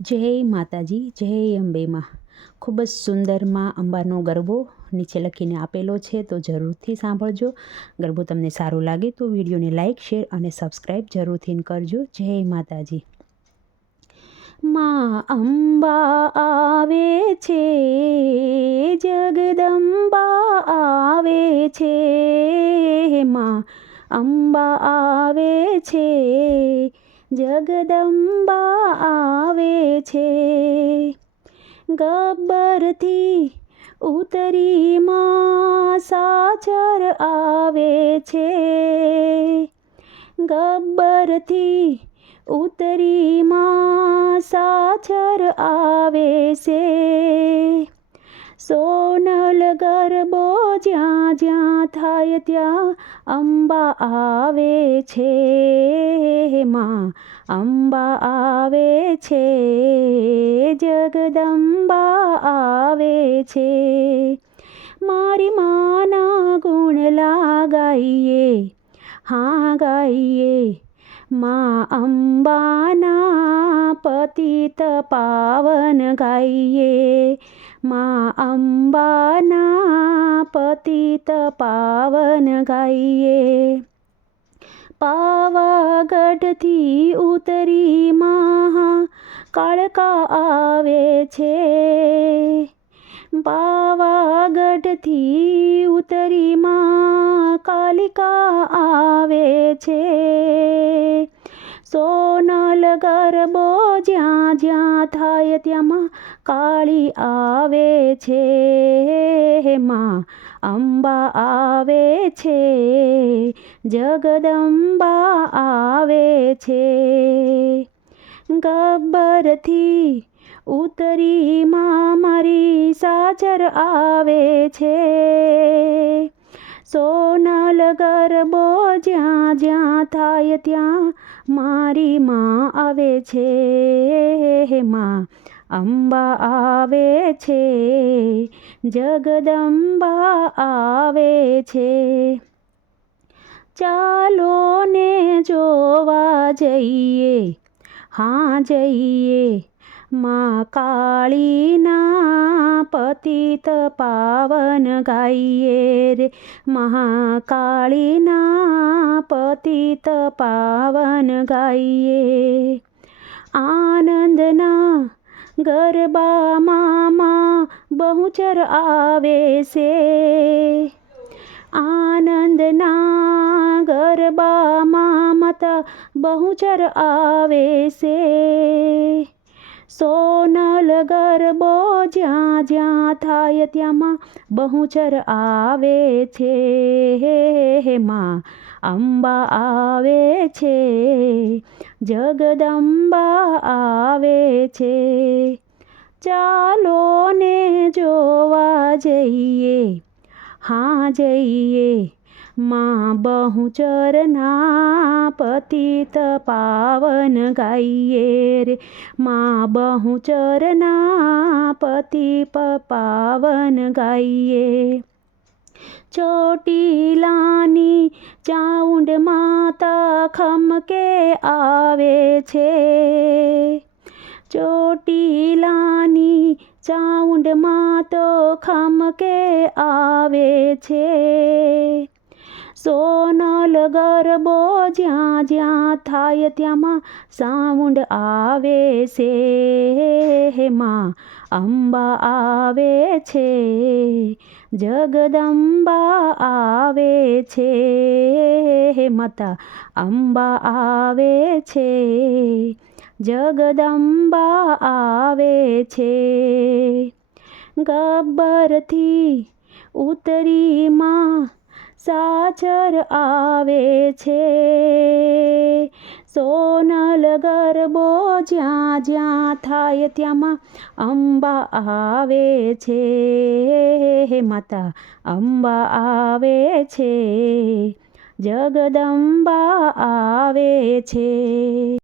જય માતાજી, જય અંબેમાં ખૂબ જ સુંદરમાં અંબાનો ગરબો નીચે લખીને આપેલો છે, તો જરૂરથી સાંભળજો. ગરબો તમને સારો લાગે તો વિડીયોને લાઇક શેર અને સબસ્ક્રાઈબ જરૂરથી કરજો. જય માતાજી. માં અંબા આવે છે, જગદંબા આવે છે. માં અંબા આવે છે જગદંબા આવે છે. ગબ્બરથી ઉતરી સાચર આવે છે. ગબ્બરથી ઉતરી સાચર આવે છે. સોનલ ગરબો જ્યાં જ્યાં થાય ત્યાં અંબા આવે છે માં. અંબા આવે છે, જગદંબા આવે છે. મારી માના ગુણ લાગાઈએ, હા ગાઈએ. માં અંબાના પતિત પાવન ગાઈએ માં અંબાના પતિત પાવન ગાઈએ પાવાગઢથી ઉતરી મહા કાળકા આવે છે પાવાગઢથી ઉતરી મા કાલિકા આવે છે સોનલ ગરબો જ્યાં જ્યાં થાય ત્યાંમાં કાળી આવે છે. માં, અંબા આવે છે. જગદંબા આવે છે. ગબ્બરથી ઉતરી માં મારી સાચર આવે છે. સોનલ ગરબો જ્યાં જ્યાં થાય ત્યાં મારી માં આવે છે માં. અંબા આવે છે, જગદંબા આવે છે. ચાલો ને જોવા જઈએ, હા જઈએ. માં કાળીના પતિત પાવન ગાઈએ રે મહાકાળીના પતિત પાવન ગાઈએ આનંદના ગરબા મામા બહુચર આવે છે આનંદના ગરબામાં મતા બહુચર આવે છે સોનલ ગરબો જ્યાં જ્યાં થાય ત્યાંમાં બહુચર આવે છે. માં, અંબા આવે છે. જગદંબા આવે છે. ચાલો ને જોવા જઈએ, હા જઈએ. માં બહુચરના પતિત પાવન ગાઈએ રે. માં બહુચરના પતિ પાવન ગાઈએ. ચોટીલાની ચાઉંડ માતા ખમકે આવે છે. ચોટીલાની ચાઉંડ તો ખમકે આવે છે. સોનલ ગરબો જ્યાં જ્યાં થાય ત્યાંમાં સાઉન્ડ આવે છે. માં અંબા આવે છે. જગદંબા આવે છે. માતા અંબા આવે છે. જગદંબા આવે છે. ગબ્બરથી ઉતરી માં સાચર આવે છે. સોનલ ગરબો જ્યાં જ્યાં થાય ત્યાંમાં અંબા આવે છે. હે માતા, અંબા આવે છે. જગદંબા આવે છે.